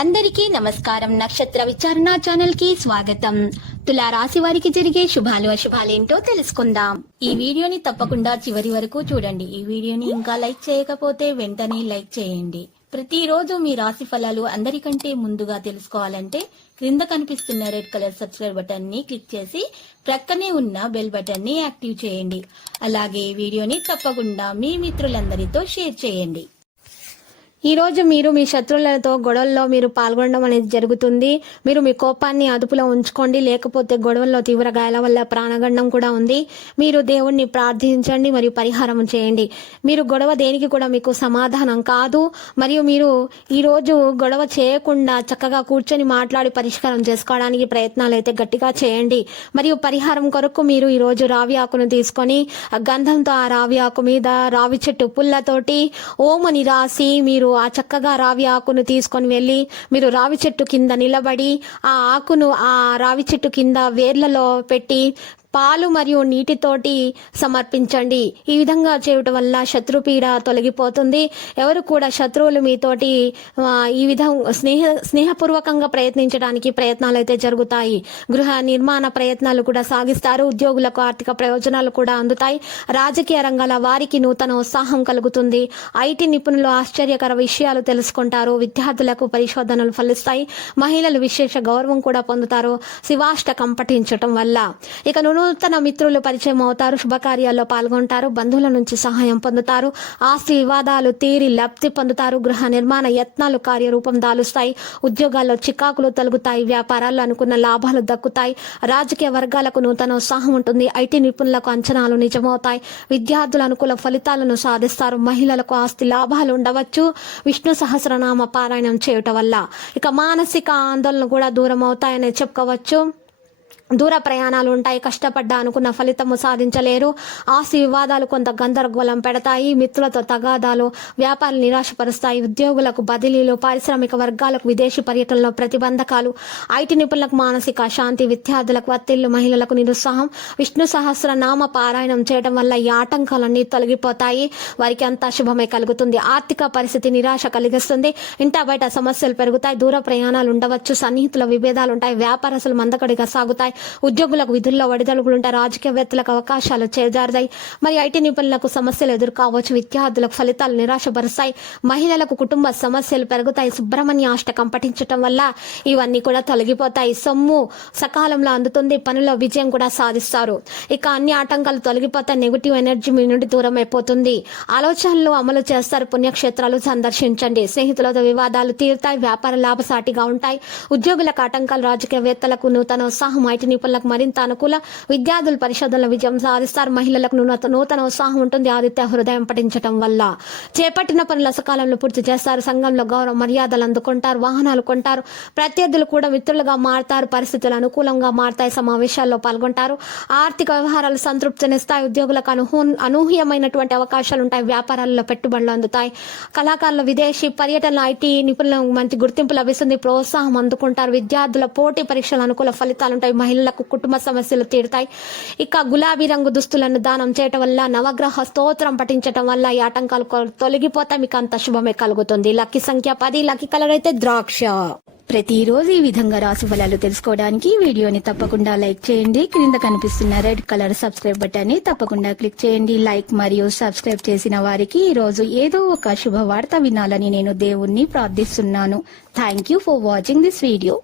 అందరికీ నమస్కారం. నక్షత్ర విచారణ ఛానల్ కి స్వాగతం. తులా రాశి వారికి జరిగే శుభాలు అశుభాలేంటో తెలుసుకుందాం. ఈ వీడియోని తప్పకుండా చివరి వరకు చూడండి. ఈ వీడియోని ఇంకా లైక్ చేయకపోతే వెంటనే లైక్ చేయండి. ప్రతిరోజు మీ రాశి ఫలాలు అందరికంటే ముందుగా తెలుసుకోవాలంటే క్రింద కనిపిస్తున్న రెడ్ కలర్ సబ్స్క్రైబ్ బటన్ ని క్లిక్ చేసి ప్రక్కనే ఉన్న బెల్ బటన్ ని యాక్టివ్ చేయండి. అలాగే ఈ వీడియోని తప్పకుండా మీ మిత్రులందరితో షేర్ చేయండి. ఈ రోజు మీరు మీ శత్రువులతో గొడవల్లో మీరు పాల్గొనడం అనేది జరుగుతుంది. మీరు మీ కోపాన్ని అదుపులో ఉంచుకోండి, లేకపోతే గొడవల్లో తీవ్ర గాయాల వల్ల ప్రాణగండం కూడా ఉంది. మీరు దేవుణ్ణి ప్రార్థించండి మరియు పరిహారం చేయండి. మీరు గొడవ దేనికి కూడా మీకు సమాధానం కాదు. మరియు మీరు ఈ రోజు గొడవ చేయకుండా చక్కగా కూర్చొని మాట్లాడి పరిష్కారం చేసుకోవడానికి ప్రయత్నాలు అయితే గట్టిగా చేయండి. మరియు పరిహారం కొరకు మీరు ఈ రోజు రావి ఆకును తీసుకొని గంధంతో ఆ రావి ఆకు మీద రావి చెట్టు పుల్లతోటి ఓం అని రాసి మీరు ఆ చక్కగా రావి ఆకును తీసుకొని వెళ్ళి మీరు రావి చెట్టు కింద నిలబడి ఆ ఆకును ఆ రావి చెట్టు కింద వేర్లలో పెట్టి పాలు మరియు నీటితోటి సమర్పించండి. ఈ విధంగా చేయటం వల్ల శత్రుపీడ తొలగిపోతుంది. ఎవరు కూడా శత్రువులు మీతోటి ఈ విధంగా స్నేహపూర్వకంగా ప్రయత్నించడానికి ప్రయత్నాలు అయితే జరుగుతాయి. గృహ నిర్మాణ ప్రయత్నాలు కూడా సాగిస్తారు. ఉద్యోగులకు ఆర్థిక ప్రయోజనాలు కూడా అందుతాయి. రాజకీయ రంగాల వారికి నూతన ఉత్సాహం కలుగుతుంది. ఐటీ నిపుణులు ఆశ్చర్యకర విషయాలు తెలుసుకుంటారు. విద్యార్థులకు పరిశోధనలు ఫలిస్తాయి. మహిళలు విశేష గౌరవం కూడా పొందుతారు శివాష్టకం పఠించటం వల్ల. ఇక నూతన మిత్రులు పరిచయం అవుతారు. శుభకార్యాల్లో పాల్గొంటారు. బంధువుల నుంచి సహాయం పొందుతారు. ఆస్తి వివాదాలు తీరి లబ్ధి పొందుతారు. గృహ నిర్మాణ యత్నాలు కార్యరూపం దాలుస్తాయి. ఉద్యోగాల్లో చికాకులు తొలగుతాయి. వ్యాపారాల్లో అనుకున్న లాభాలు దక్కుతాయి. రాజకీయ వర్గాలకు నూతన ఉత్సాహం ఉంటుంది. ఐటీ నిపుణులకు అంచనాలు నిజమవుతాయి. విద్యార్థులు అనుకూల ఫలితాలను సాధిస్తారు. మహిళలకు ఆస్తి లాభాలు ఉండవచ్చు విష్ణు సహస్రనామ పారాయణం చేయటం వల్ల. ఇక మానసిక ఆందోళన కూడా దూరం అవుతాయని చెప్పుకోవచ్చు. దూర ప్రయాణాలు ఉంటాయి. కష్టపడ్డా అనుకున్న ఫలితము సాధించలేరు. ఆస్తి వివాదాలు కొంత గందరగోళం పెడతాయి. మిత్రులతో తగాదాలు వ్యాపారాలు నిరాశపరుస్తాయి. ఉద్యోగులకు బదిలీలు, పారిశ్రామిక వర్గాలకు విదేశీ పర్యటనలో ప్రతిబంధకాలు, ఐటీ నిపుణులకు మానసిక శాంతి, విద్యార్థులకు ఒత్తిళ్లు, మహిళలకు నిరుత్సాహం. విష్ణు సహస్రనామ పారాయణం చేయడం వల్ల ఈ ఆటంకాలన్నీ తొలగిపోతాయి. వారికి అంతా శుభమే కలుగుతుంది. ఆర్థిక పరిస్థితి నిరాశ కలిగిస్తుంది. ఇంటా బయట సమస్యలు పెరుగుతాయి. దూర ప్రయాణాలు ఉండవచ్చు. సన్నిహితుల విభేదాలు ఉంటాయి. వ్యాపారస్తులు మందకడిగా సాగుతాయి. ఉద్యోగులకు విధుల్లో ఒడిదొడుగులు ఉంటాయి. రాజకీయవేత్తలకు అవకాశాలు చేజారుతాయి. మరి ఐటీ నిపుణులకు సమస్యలు ఎదుర్కోవచ్చు. విద్యార్థులకు ఫలితాలు నిరాశపరుస్తాయి. మహిళలకు కుటుంబ సమస్యలు పెరుగుతాయి. సుబ్రహ్మణ్య అష్టకం పఠించటం వల్ల ఇవన్నీ కూడా తొలగిపోతాయి. సొమ్ము సకాలంలో అందుతుంది. పనిలో విజయం కూడా సాధిస్తారు. ఇక అన్ని ఆటంకాలు తొలగిపోతాయి. నెగిటివ్ ఎనర్జీ మీ నుండి దూరం అయిపోతుంది. ఆలోచనలు అమలు చేస్తారు. పుణ్యక్షేత్రాలు సందర్శించండి. స్నేహితులతో వివాదాలు తీరుతాయి. వ్యాపార లాభసాటిగా ఉంటాయి. ఉద్యోగులకు ఆటంకాలు, రాజకీయవేత్తలకు నూతన ఉత్సాహం, ఐటీ నిపుణులకు మరింత అనుకూల. విద్యార్థులు పరిశోధనల విజయం సాధిస్తారు. మహిళలకు నూతన ఉత్సాహం ఉంటుంది. ఆదిత్య హృదయం పఠించడం వల్ల చేపట్టిన పనుల సకాలంలో పూర్తి చేస్తారు. సంఘంలో గౌరవ మర్యాదలు అందుకుంటారు. వాహనాలు కొంటారు. ప్రత్యర్థులు కూడా మిత్రులుగా మారతారు. పరిస్థితులు అనుకూలంగా మారతాయి. సమావేశాల్లో పాల్గొంటారు. ఆర్థిక వ్యవహారాలు సంతృప్తినిస్తాయి. ఉద్యోగులకు అనూహ్యమైనటువంటి అవకాశాలు ఉంటాయి. వ్యాపారాల్లో పెట్టుబడులు అందుతాయి. కళాకారుల విదేశీ పర్యటనలు, ఐటీ నిపుణులకు మంచి గుర్తింపు లభిస్తుంది. ప్రోత్సాహం అందుకుంటారు. విద్యార్థుల పోటీ పరీక్షలు అనుకూల ఫలితాలు ఉంటాయి. మహిళలకు కుటుంబ సమస్యలు తీరుతాయి. ఇక గులాబీ రంగు దుస్తులను దానం చేయటం వల్ల, నవగ్రహ స్తోత్రం పఠించటం వల్ల ఈ ఆటంకాలు తొలగిపోతాయి. మీకు అంత శుభమే కలుగుతుంది. లక్కీ సంఖ్య 10. లక్కీ కలర్ అయితే ద్రాక్ష. ప్రతిరోజు ఈ విధంగా రాశి ఫలాలు తెలుసుకోవడానికి వీడియోని తప్పకుండా లైక్ చేయండి. క్రింద కనిపిస్తున్న రెడ్ కలర్ సబ్స్క్రైబ్ బటన్ ని తప్పకుండా క్లిక్ చేయండి. లైక్ మరియు సబ్స్క్రైబ్ చేసిన వారికి ఈ రోజు ఏదో ఒక శుభవార్త వినాలని నేను దేవుణ్ణి ప్రార్థిస్తున్నాను. Thank you for watching this video.